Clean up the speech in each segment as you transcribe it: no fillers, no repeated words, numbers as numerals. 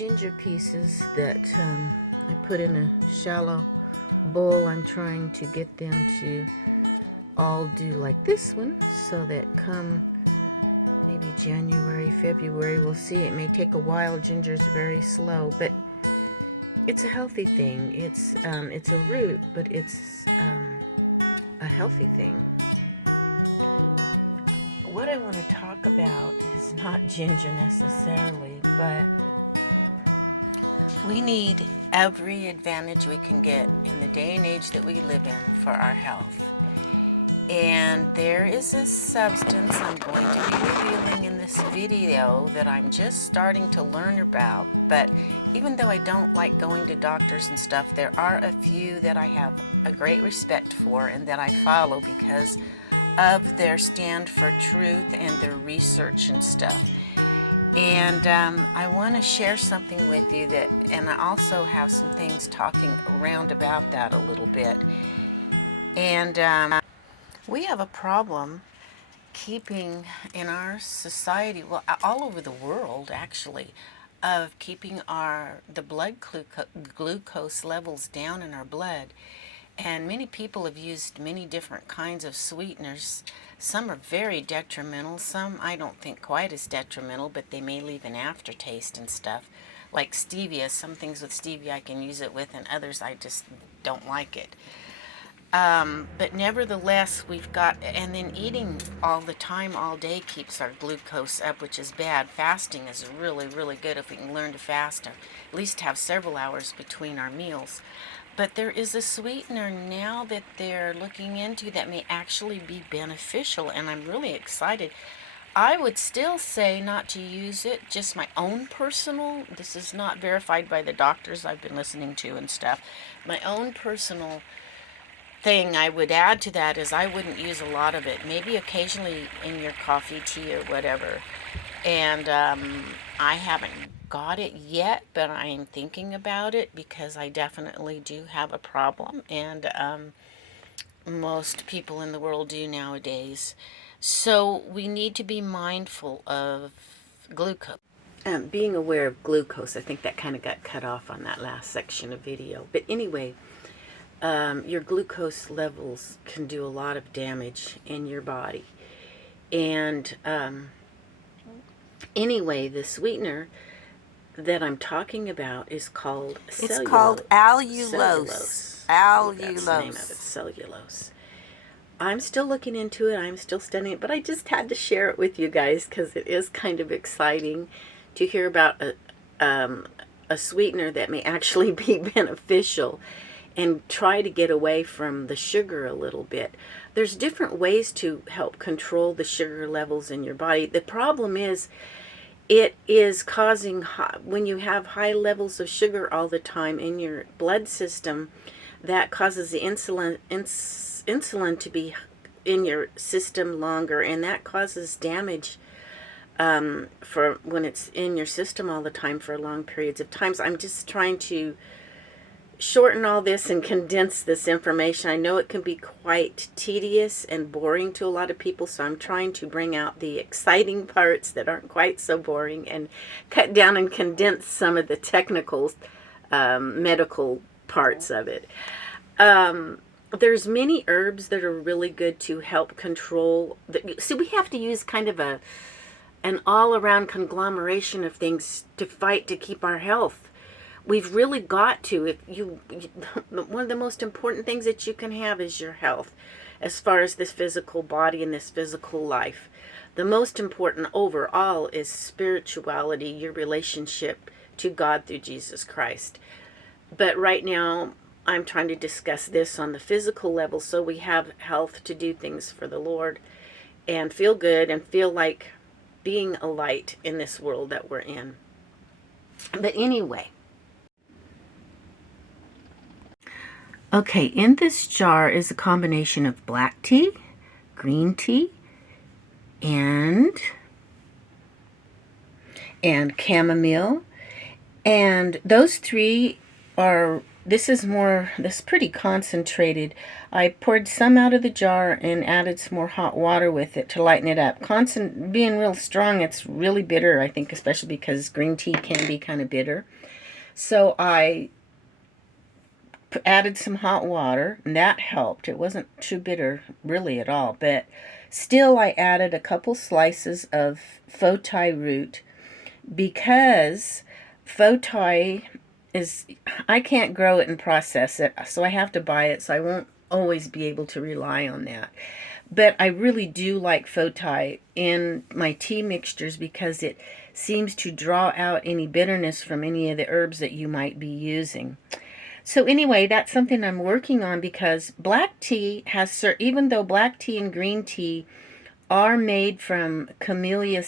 ginger pieces that I put in a shallow bowl. I'm trying to get them to all do like this one, so that come maybe January, February, we'll see. It may take a while. Ginger's very slow, but it's a healthy thing. It's a root, but it's a healthy thing. What I want to talk about is not ginger necessarily, but we need every advantage we can get in the day and age that we live in for our health. And there is a substance I'm going to be revealing in this video that I'm just starting to learn about. But even though I don't like going to doctors and stuff, there are a few that I have a great respect for and that I follow because of their stand for truth and their research and stuff. And I want to share something with you that, and I also have some things talking around about that a little bit. And we have a problem keeping in our society, well, all over the world actually, of keeping the blood glucose levels down in our blood. And many people have used many different kinds of sweeteners. Some are very detrimental, some I don't think quite as detrimental, but they may leave an aftertaste and stuff. Like stevia, some things with stevia I can use it with, and others I just don't like it. But nevertheless, we've got, and then eating all the time, all day, keeps our glucose up, which is bad. Fasting is really, really good if we can learn to fast, or at least have several hours between our meals. But there is a sweetener now that they're looking into that may actually be beneficial, and I'm really excited. I would still say not to use it, just my own personal, this is not verified by the doctors I've been listening to and stuff, my own personal thing I would add to that is I wouldn't use a lot of it. Maybe occasionally in your coffee, tea, or whatever. And I haven't got it yet, but I am thinking about it because I definitely do have a problem. And most people in the world do nowadays. So we need to be mindful of glucose. Being aware of glucose, I think that kind of got cut off on that last section of video. But anyway, your glucose levels can do a lot of damage in your body. And anyway, the sweetener that I'm talking about is called cellulose. It's called allulose. That's the name of it, cellulose. I'm still looking into it. I'm still studying it, but I just had to share it with you guys because it is kind of exciting to hear about a sweetener that may actually be beneficial, and try to get away from the sugar a little bit. There's different ways to help control the sugar levels in your body. The problem is it is causing, when you have high levels of sugar all the time in your blood system, that causes the insulin to be in your system longer, and that causes damage for when it's in your system all the time for long periods of time. So I'm just trying to shorten all this and condense this information. I know it can be quite tedious and boring to a lot of people, so I'm trying to bring out the exciting parts that aren't quite so boring and cut down and condense some of the technical medical parts of it. There's many herbs that are really good to help control see, we have to use kind of an all-around conglomeration of things to fight to keep our health. We've really got to. One of the most important things that you can have is your health, as far as this physical body and this physical life. The most important overall is spirituality, your relationship to God through Jesus Christ. But right now, I'm trying to discuss this on the physical level so we have health to do things for the Lord and feel good and feel like being a light in this world that we're in. But anyway, okay, in this jar is a combination of black tea, green tea, and chamomile. And those three are this is pretty concentrated. I poured some out of the jar and added some more hot water with it to lighten it up. Being real strong, it's really bitter, I think, especially because green tea can be kind of bitter. So I added some hot water, and that helped. It wasn't too bitter, really, at all. But still, I added a couple slices of faux tie root because faux tie I can't grow it and process it, so I have to buy it, so I won't always be able to rely on that. But I really do like faux tie in my tea mixtures because it seems to draw out any bitterness from any of the herbs that you might be using. So anyway, that's something I'm working on because black tea has, even though black tea and green tea are made from Camellia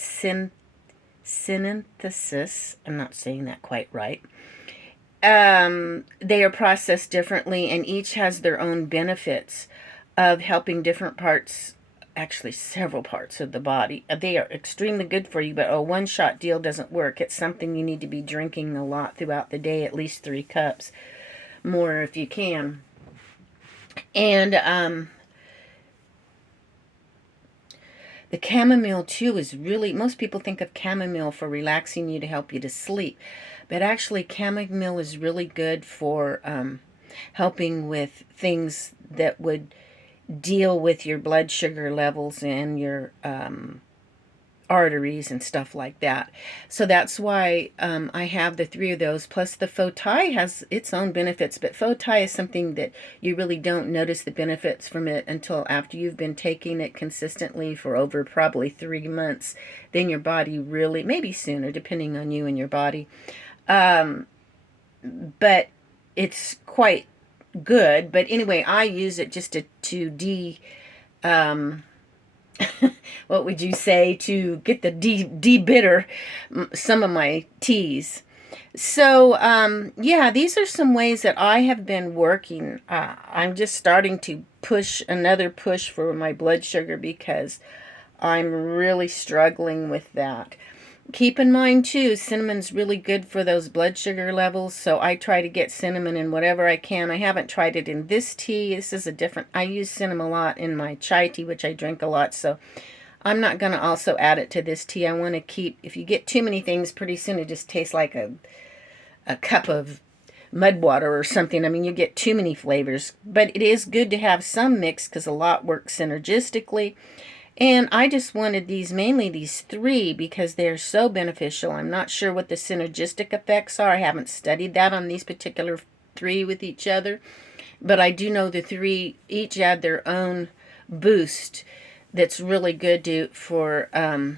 sinensis, I'm not saying that quite right, they are processed differently, and each has their own benefits of helping different parts, actually several parts of the body. They are extremely good for you, but a one-shot deal doesn't work. It's something you need to be drinking a lot throughout the day, at least 3 cups, more if you can. And the chamomile, too, is really, most people think of chamomile for relaxing you to help you to sleep. But actually, chamomile is really good for helping with things that would deal with your blood sugar levels and your arteries and stuff like that. So that's why I have the 3 of those. Plus the faux tie has its own benefits, but faux tie is something that you really don't notice the benefits from it until after you've been taking it consistently for over probably 3 months. Then your body really, maybe sooner, depending on you and your body. But it's quite good. But anyway, I use it just to what would you say, to get the de-bitter some of my teas. So, yeah, these are some ways that I have been working. I'm just starting to push another push for my blood sugar because I'm really struggling with that. Keep in mind, too, cinnamon's really good for those blood sugar levels, so I try to get cinnamon in whatever I can. I haven't tried it in this tea. This is a different, I use cinnamon a lot in my chai tea, which I drink a lot, so I'm not going to also add it to this tea. I want to keep, if you get too many things, pretty soon it just tastes like a cup of mud water or something. I mean, you get too many flavors, but it is good to have some mix because a lot works synergistically. And I just wanted mainly these 3 because they're so beneficial. I'm not sure what the synergistic effects are. I haven't studied that on these particular 3 with each other. But I do know the 3 each add their own boost that's really good for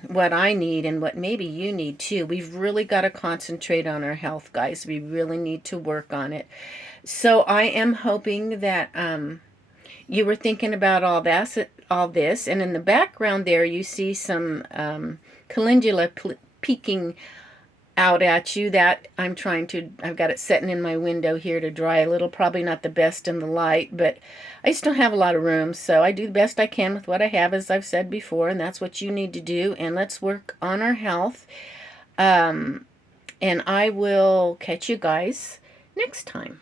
what I need and what maybe you need too. We've really got to concentrate on our health, guys. We really need to work on it. So I am hoping that you were thinking about all this, and in the background there you see some calendula peeking out at you. That I've got it setting in my window here to dry a little. Probably not the best in the light, but I just don't have a lot of room, so I do the best I can with what I have, as I've said before, and that's what you need to do. And let's work on our health. And I will catch you guys next time.